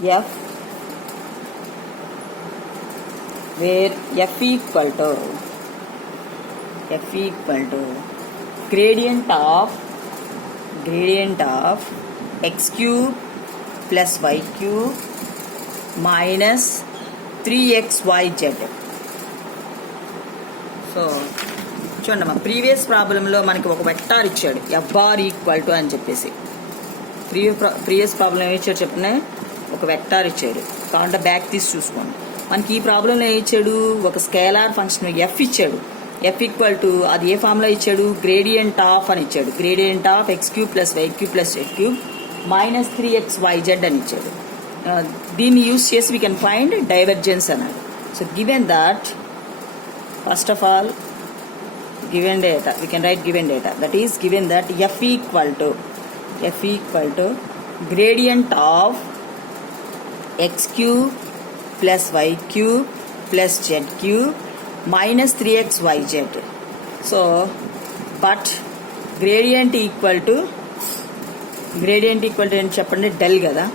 f, where f equal to gradient of x cube plus y cube minus 3xyz. So చూడండి మా ప్రీవియస్ ప్రాబ్లంలో మనకి ఒక వెక్టార్ ఇచ్చాడు ఎఫ్ బార్ ఈక్వల్ టు అని చెప్పేసి. ప్రీవియస్ ప్రాబ్లం ఏమి ఇచ్చాడు చెప్పనే, ఒక వెక్టార్ ఇచ్చాడు. కావాలంటే బ్యాక్ తీసి చూసుకోండి. మనకి ఈ ప్రాబ్లంలో ఏమి ఇచ్చాడు, ఒక స్కేలార్ ఫంక్షన్ ఎఫ్ ఇచ్చాడు. ఎఫ్ ఈక్వల్ టు అది ఏ ఫార్ములా ఇచ్చాడు, గ్రేడియంట్ ఆఫ్ అని ఇచ్చాడు. Gradient of X cube plus why cube plus Z cube minus 3xyz అని ఇచ్చాడు. దీన్ని యూస్ చేసి వీ కెన్ ఫైండ్ డైవర్జెన్స్ అన్నాడు. So given that first of all given data, we can write given data, that is given that f equal to gradient of x cube plus y cube plus z cube minus 3xyz. So but gradient equal to అని చెప్పండి, del కదా,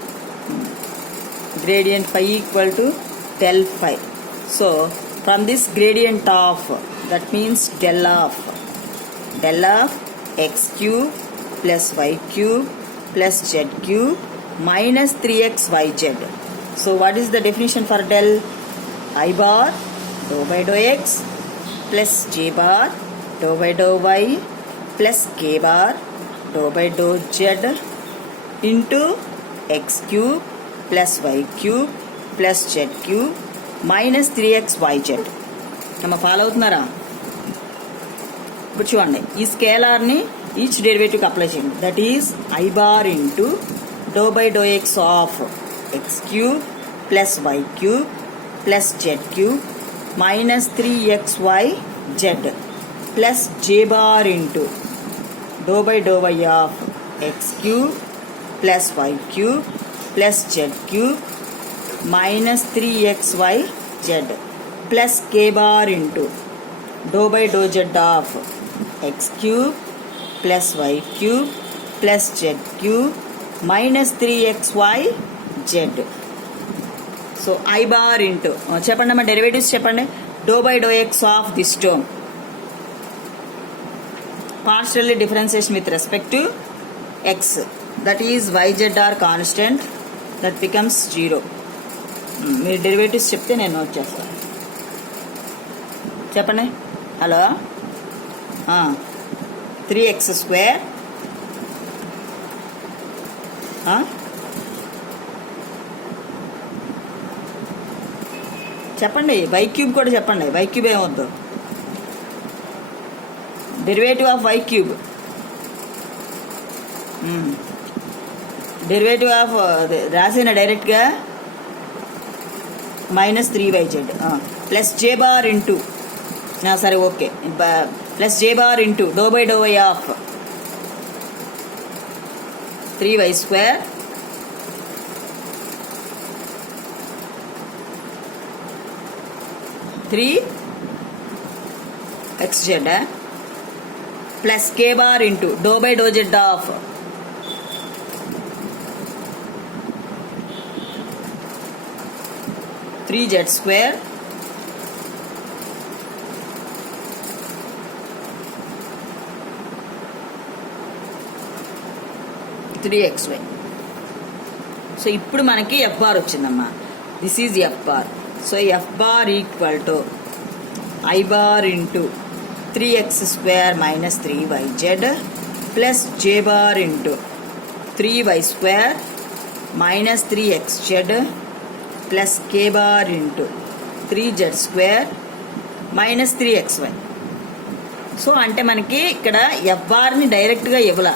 gradient phi equal to del phi. So from this gradient of, that means del of x cube plus y cube plus z cube minus 3xyz. So what is the definition for del? I bar dou by dou x plus j bar dou by dou y plus k bar dou by dou z into x cube plus y cube plus z cube minus 3xyz. நம்ம ఫాలో అవుతున్నారా? ఇప్పుడు చూడండి, ఈ స్కేలార్ని each డెరివేటివ్కి apply చేయండి. That is I bar into do by dou x of X cube plus why cube plus Z cube minus 3xyz plus J bar into do by do why of X cube plus why cube plus Z cube minus 3xyz plus k bar into dou by dou z of x cube plus y cube plus z cube minus 3xyz. So I bar into చెప్పండి మా డెరివేటివ్స్ చెప్పండి. dou by dou x of this term, partially differentiation with respect to x, that is yz are constant, that becomes 0. మీరు డెరివేటివ్స్ చెప్తే నేను note చేస్తాను. చెప్పండి. Hello, 3x square చెప్పండి. Y cube కూడా చెప్పండి. వై క్యూబ్ ఏమవుద్దు, derivative of Y cube, derivative of రాసిన డైరెక్ట్గా మైనస్ 3yz ప్లస్ జే బార్ ఇంటూ, సరే okay, plus J bar into do by do why of 3y square three xz plus k bar into do by do z of 3z square three xy. So ఇప్పుడు మనకి F bar వచ్చిందమ్మా. This is F bar. So F bar equal to I bar into 3x square minus 3yz plus J bar into 3y square minus 3xz plus k bar into 3z square minus 3xy. So అంటే మనకి ఇక్కడ ఎఫ్ బార్ని డైరెక్ట్గా ఇవ్వాల.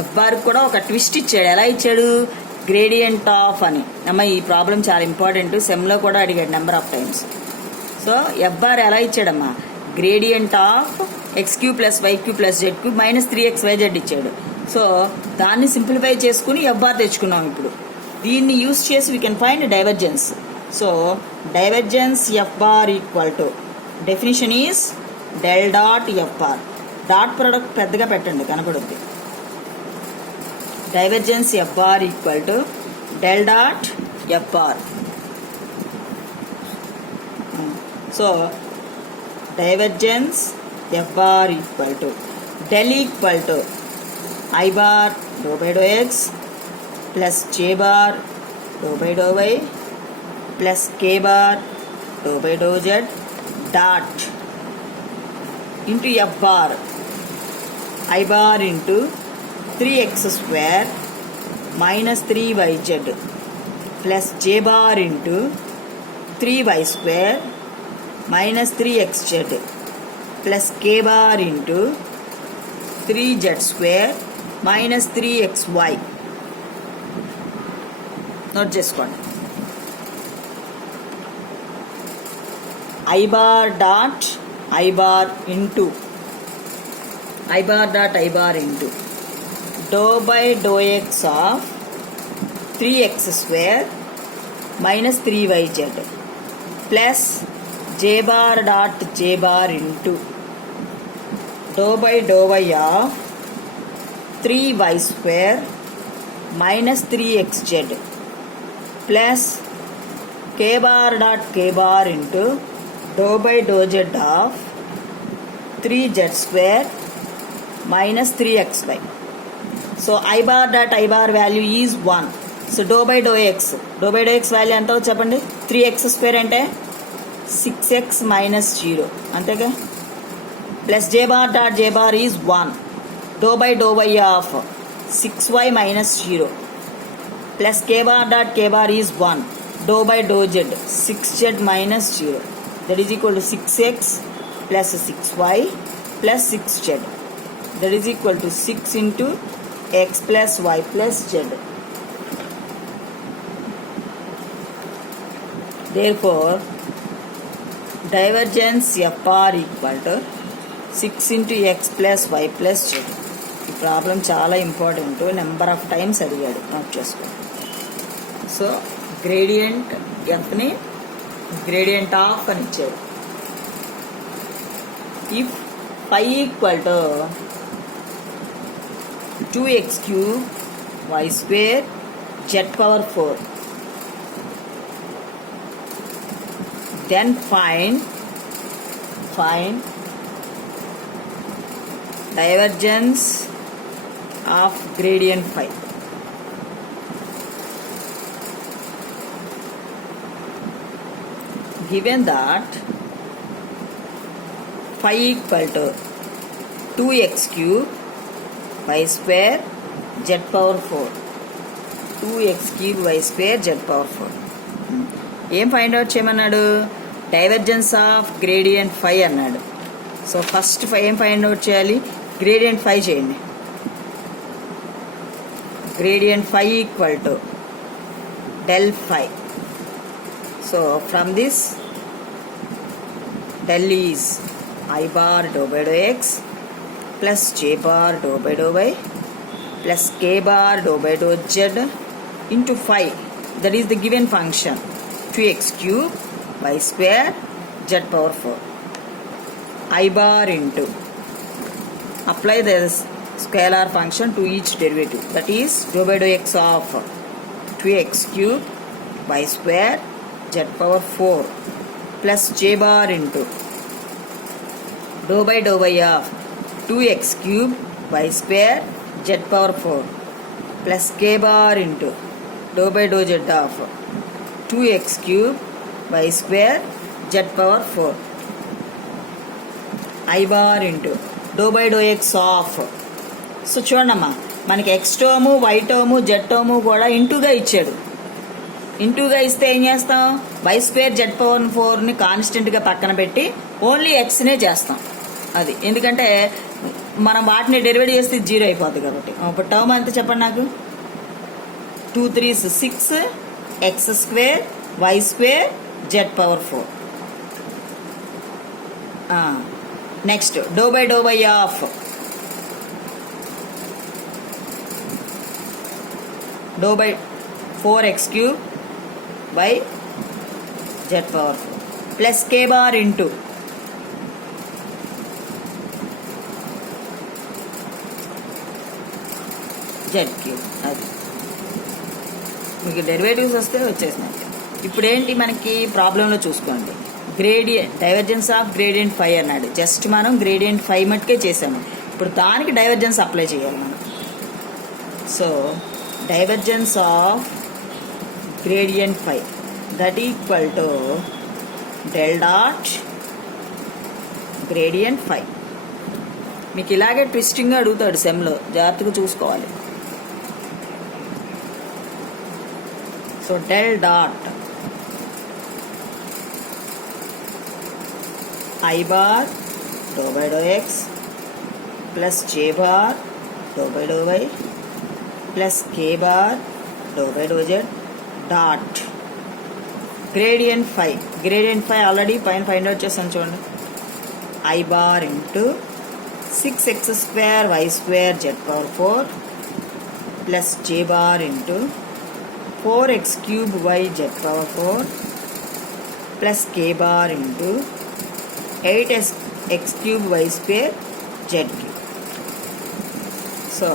F bar కూడా ఒక ట్విస్ట్ ఇచ్చాడు. ఎలా ఇచ్చాడు, గ్రేడియంట్ ఆఫ్ అని. అమ్మ ఈ ప్రాబ్లం చాలా ఇంపార్టెంట్, సెమ్లో కూడా అడిగాడు number of times. So F bar ఎలా ఇచ్చాడమ్మా, gradient of X cube plus why cube plus Z cube minus 3xyz ఇచ్చాడు. సో దాన్ని సింప్లిఫై చేసుకుని ఎఫ్ బార్ తెచ్చుకున్నాం. ఇప్పుడు దీన్ని యూస్ చేసి we can find divergence. So divergence F bar equal to, definition is del dot F bar. Dot product పెద్దగా పెట్టండి కనపడుద్ది. Divergence F bar equal to del dot F bar. So divergence F bar equal to del equal to I bar dou by dou x plus j bar dou by dou y plus k bar dou by dou z dot into F bar I bar into 3x square minus 3yz plus j bar into 3y square minus 3xz plus k bar into 3z square minus 3xy. Note చేసుకోండి. I bar dot I bar into I bar dot I bar into dou by dou x of 3x square minus 3yz plus j bar dot j bar into dou by dou y of 3y square minus 3xz plus k bar dot k bar into dou by dou z of 3z square minus 3xy. So I bar dot I bar value is 1. So dou by dou x value ఎంత చెప్పండి. 3x square అంటే 6x minus 0 అంతేగా. Plus j bar dot j bar is 1. Dou by dou y of 6y minus 0 plus k bar dot k bar is 1. Dou by dou z 6z minus 0, that is equal to 6x plus 6y plus 6z, that is equal to 6 into x plus y plus z. Therefore divergence F bar equal to 6 into x plus y plus z. ఈ problem చాలా important, number of times అడిగాడు, note చేసుకో. So gradient ఎఫ్ని gradient of అని ఇచ్చాడు. If phi equal to 2x cube y square z power 4, then find divergence of gradient phi. Given that phi equal to 2x cube y square z power 4, 2x cube y square z power 4. ఏం find out చేయమన్నాడు? Divergence of gradient ఫై అన్నాడు. So first ఏం find out చేయాలి? గ్రేడియంట్ ఫై చేయండి. Gradient phi equal to del phi. So from this del is I bar dou by dou x plus j bar dou by dou y plus k bar dou by dou z into phi, that is the given function 2x cube y square z power 4. I bar into, apply this scalar function to each derivative, that is dou by dou x of 2x cube y square z power 4 plus j bar into dou by dou y of 2x cube y square z power 4 plus k bar into dou by dou z of 2x cube y square z power 4. I bar into dou by dou x of, so చూడమ్మా, మనకి x term y term z term కూడా ఇంటూగా ఇచ్చాడు. ఇంటూగా ఇస్తే ఏం చేస్తాం? Y square z power 4ని కాన్స్టెంట్గా పక్కన పెట్టి ఓన్లీ ఎక్స్నే చేస్తాం. అది ఎందుకంటే మనం వాటిని డెరివేట్ చేస్తే 0 అయిపోద్ది కాబట్టి. ఇప్పుడు టర్మ్ ఎంత చెప్పండి నాకు? 2 3s 6 x square y square z power 4. Next dou by dou by of dou by 4x cube by z power 4 plus k bar into z cube. మీకు డెరివేటివ్స్ వస్తే వచ్చేసినాయి. ఇప్పుడు ఏంటి మనకి ప్రాబ్లంలో చూసుకోండి, గ్రేడియంట్ డైవర్జెన్స్ ఆఫ్ గ్రేడియంట్ 5 అన్నాడు. జస్ట్ మనం గ్రేడియంట్ 5 మట్టుకే చేసాము. ఇప్పుడు దానికి డైవర్జెన్స్ అప్లై చేయాలి మనం. So divergence of gradient 5 that equal to del dot gradient 5. మీకు ఇలాగే ట్విస్టింగ్గా అడుగుతాడు సెమ్లో, జాగ్రత్తగా చూసుకోవాలి. So del dot I bar dou by dou x plus j bar dou by dou y plus k bar dou by dou z dot gradient 5 ఆల్రెడీ పైన find out చేస్తాను చూడండి. I bar into 6x square y square z power 4 plus j bar into 4x cube y z power 4 plus k bar into 8x cube y square z cube. So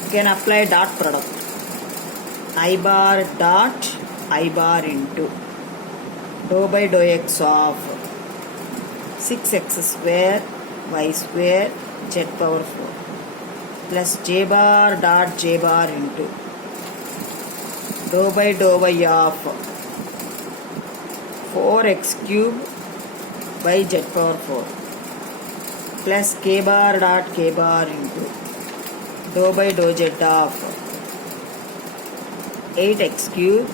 you can apply dot product. I bar dot I bar into dou by dou x of 6x square y square z power 4 plus j bar dot j bar into dou by dou y of 4x cube by z power 4 plus k bar dot k bar into dou by dou z of 8x cube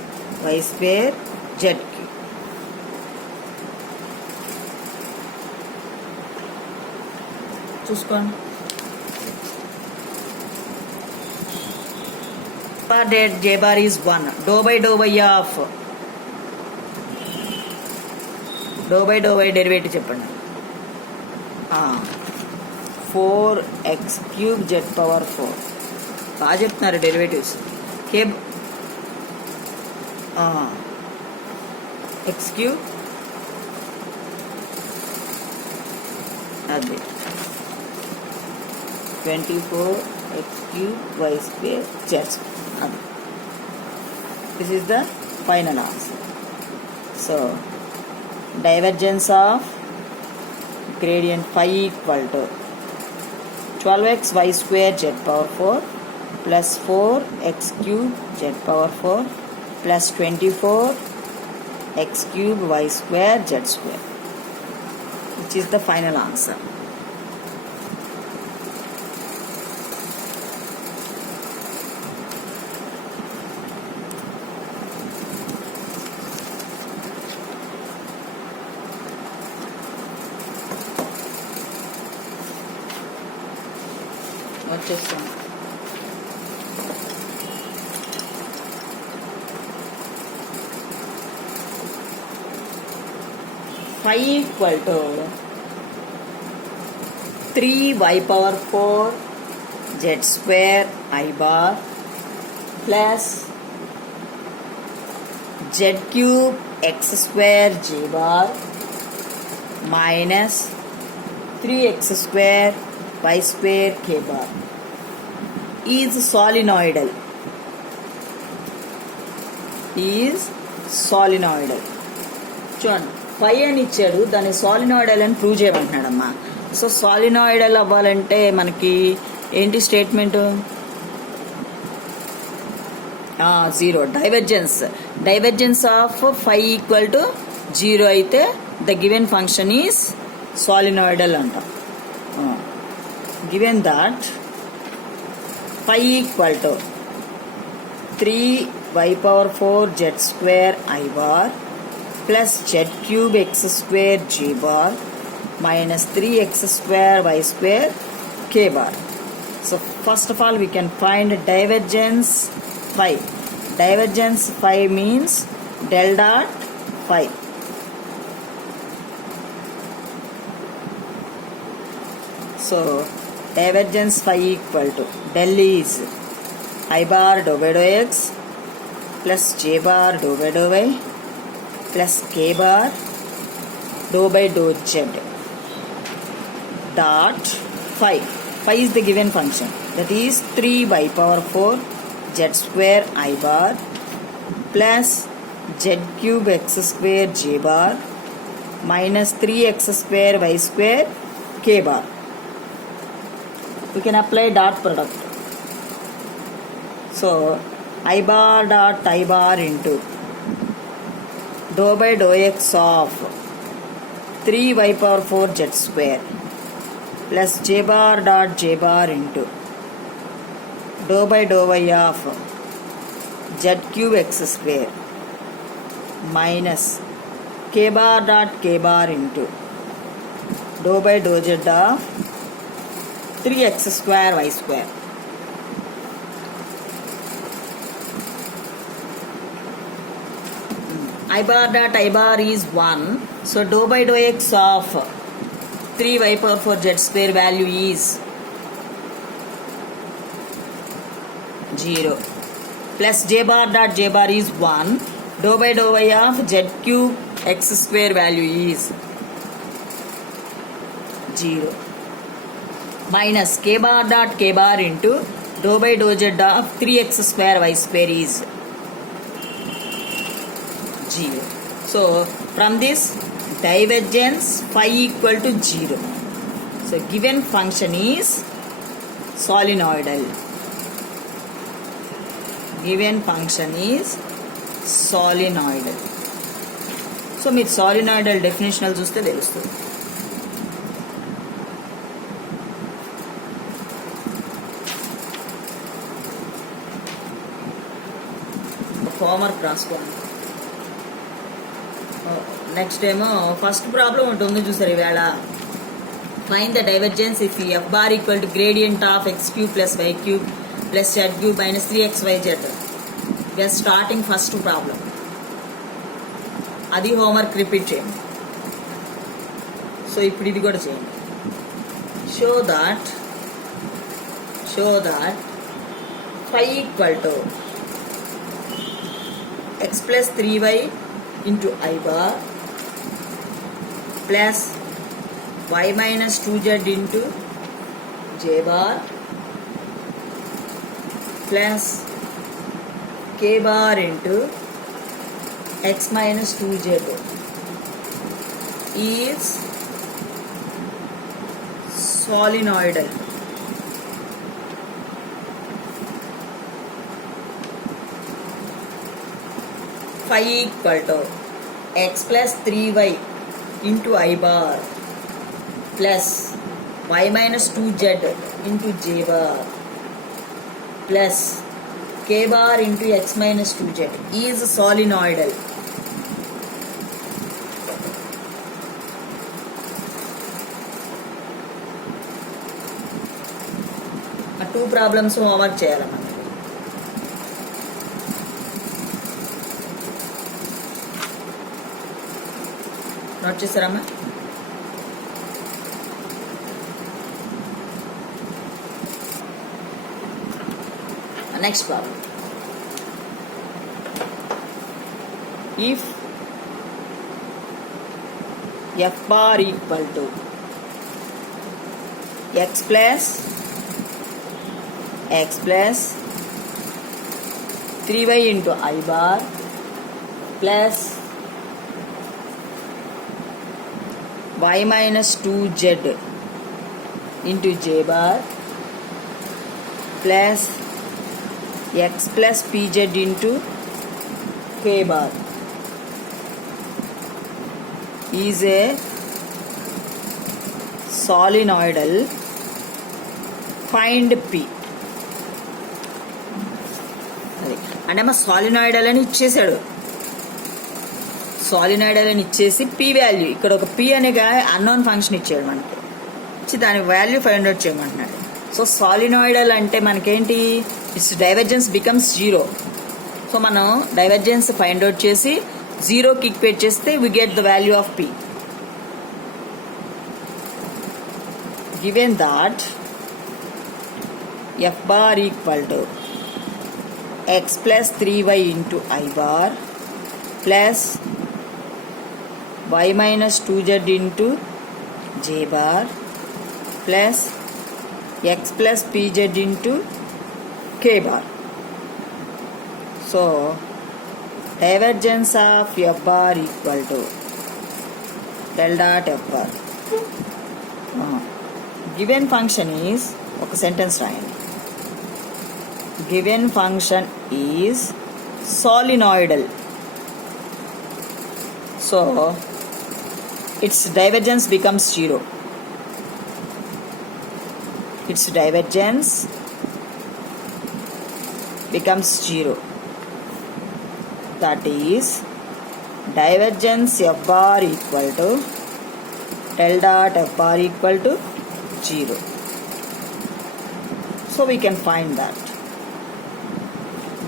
y square z cube. చూసుకోండి. j bar is 1. Dou by dou y of dou by dou by derivative చెప్పండి. 4x cube z power 4. బాగా చెప్తున్నారు డెరివేటివ్స్. కే x cube అది 24x cube y square z. This is the final answer. So divergence of gradient 5 equal to 12x y square z power 4 plus 4x cube z power 4 plus 24x cube y square z square, which is the final answer. వచ్చేస్తాం. Five equal to 3y power 4 z square I bar plus z cube x square j bar minus 3x square y square k bar is solenoidal. చూడండి 5 అని ఇచ్చాడు, దాన్ని సాలినాయిడల్ అని ప్రూవ్ చేయమంటున్నాడమ్మా. సో సాలినాయిడల్ అవ్వాలంటే మనకి ఏంటి స్టేట్మెంట్? 0 డైవర్జెన్స్ ఆఫ్ 5 ఈక్వల్ టు 0 అయితే ద గివెన్ ఫంక్షన్ ఈజ్ సాలినాయిడల్ అంటాం. Given that 5 equal to 3y power 4 z square I bar plus z cube x square j bar minus 3x square y square k bar. So first of all we can find divergence 5. Divergence 5 means del dot 5. So divergence 5 equal to del is I bar dou by dou x plus j bar dou by dou y plus k bar dou by dou z dot 5. 5 is the given function, that is 3y power 4 z square I bar plus z cube x square j bar minus 3x square y square k bar. We can apply dot product. So I bar dot I bar into dou by dou x of 3y power 4 z square plus j bar dot j bar into dou by dou y of z cube x square minus k bar dot k bar into dou by dou z of 3x square y square. I bar dot I bar is 1. So dou by dou x of 3y power 4 z square value is 0. Plus j bar dot j bar is 1. Dou by dou y of z cube x square value is 0. Minus k bar dot k bar into dou by dou z of 3x square y square is 0. So from this divergence phi equal to 0. So given function is solenoidal. Given function is solenoidal. So మీరు solenoidal definition చూస్తే తెలుస్తుంది. హోంవర్క్ రాసుకోండి. నెక్స్ట్ ఏమో first problem ఉంటుంది చూసారు ఈవేళ. Find the divergence if F bar equal to gradient of X cube plus why cube plus Z cube minus 3xyz. We are starting first problem. అది homework repeat చేయండి. సో ఇప్పుడు ఇది కూడా చేయండి. Show that phi equal to x plus 3y into I bar plus y minus 2z into j bar plus k bar into x minus 2z is solenoidal. Phi equal to x plus 3y into I bar plus y minus 2z into j bar plus k bar into x minus 2z is solenoidal. ఆ 2 problems homework చేయాలన్నమాట. నోట్ చేస్తారమ్మా. Next problem. If F bar equal to X plus 3y into I bar plus y minus 2z into j bar plus x plus pz into k bar is a solenoidal. Find p. అంటే మా సాలినాయిడల్ అని ఇచ్చేసాడు. సాలినాయిడల్ అని ఇచ్చేసి P value, ఇక్కడ ఒక పి అనే అన్నోన్ ఫంక్షన్ ఇచ్చాడు మనకి. ఇచ్చి దాని వాల్యూ ఫైండ్ అవుట్ చేయమంటున్నాడు. సో సాలినాయిడల్ అంటే మనకేంటి, ఇట్స్ డైవర్జెన్స్ బికమ్స్ 0. సో మనం డైవర్జెన్స్ ఫైండ్ అవుట్ చేసి 0కి ఈక్వేట్ చేస్తే we get the value of P. Given that F bar equal to x plus 3y into I bar plus y minus 2z into j bar plus x plus pz into k bar. So divergence of f bar equal to del dot f bar. Given function is ఒక సెంటెన్స్ రాయండి. Given function is solenoidal. So its divergence becomes 0. Its divergence becomes 0. That is divergence f bar equal to del dot f bar equal to 0. So we can find that.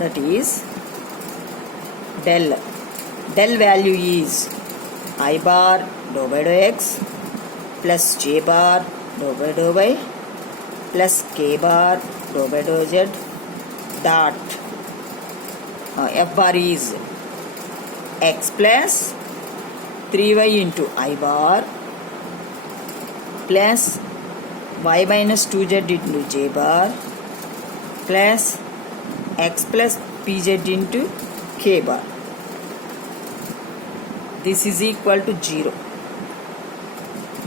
That is del value is I bar dou by dou x plus j bar dou by dou y plus k bar dou by dou z dot f bar is x plus 3y into I bar plus y minus 2z into j bar plus x plus pz into k bar. This is equal to 0.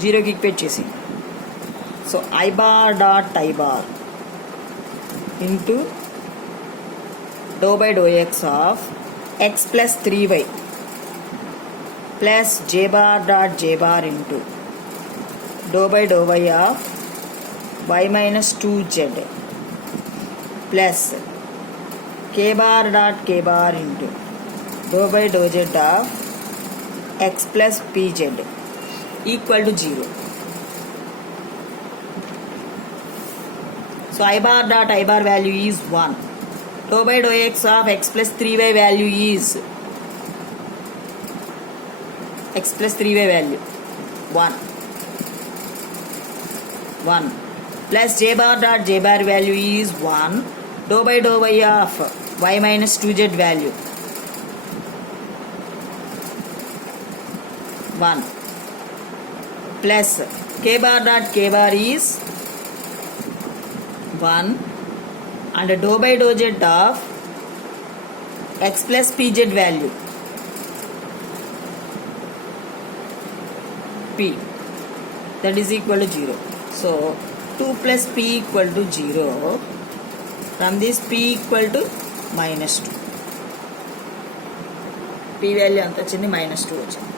0 की इक्वेट चेसी. So I bar dot I bar into dou by dou x of x plus 3y plus j bar dot j bar into dou by dou y of y minus 2z plus k bar dot k bar into dou by dou z of x plus pz equal to 0. So I bar dot I bar value is 1. Dou by dou x of x plus 3y value is x plus 3y value 1 plus j bar dot j bar value is 1. Dou by dou y of y minus 2z value 1 plus k bar dot k bar is 1 and dou by dou z of x plus pz value p, that is equal to 0. So 2 plus p equal to 0. From this p equal to minus 2. p value anta chindi minus 2 వచ్చింది.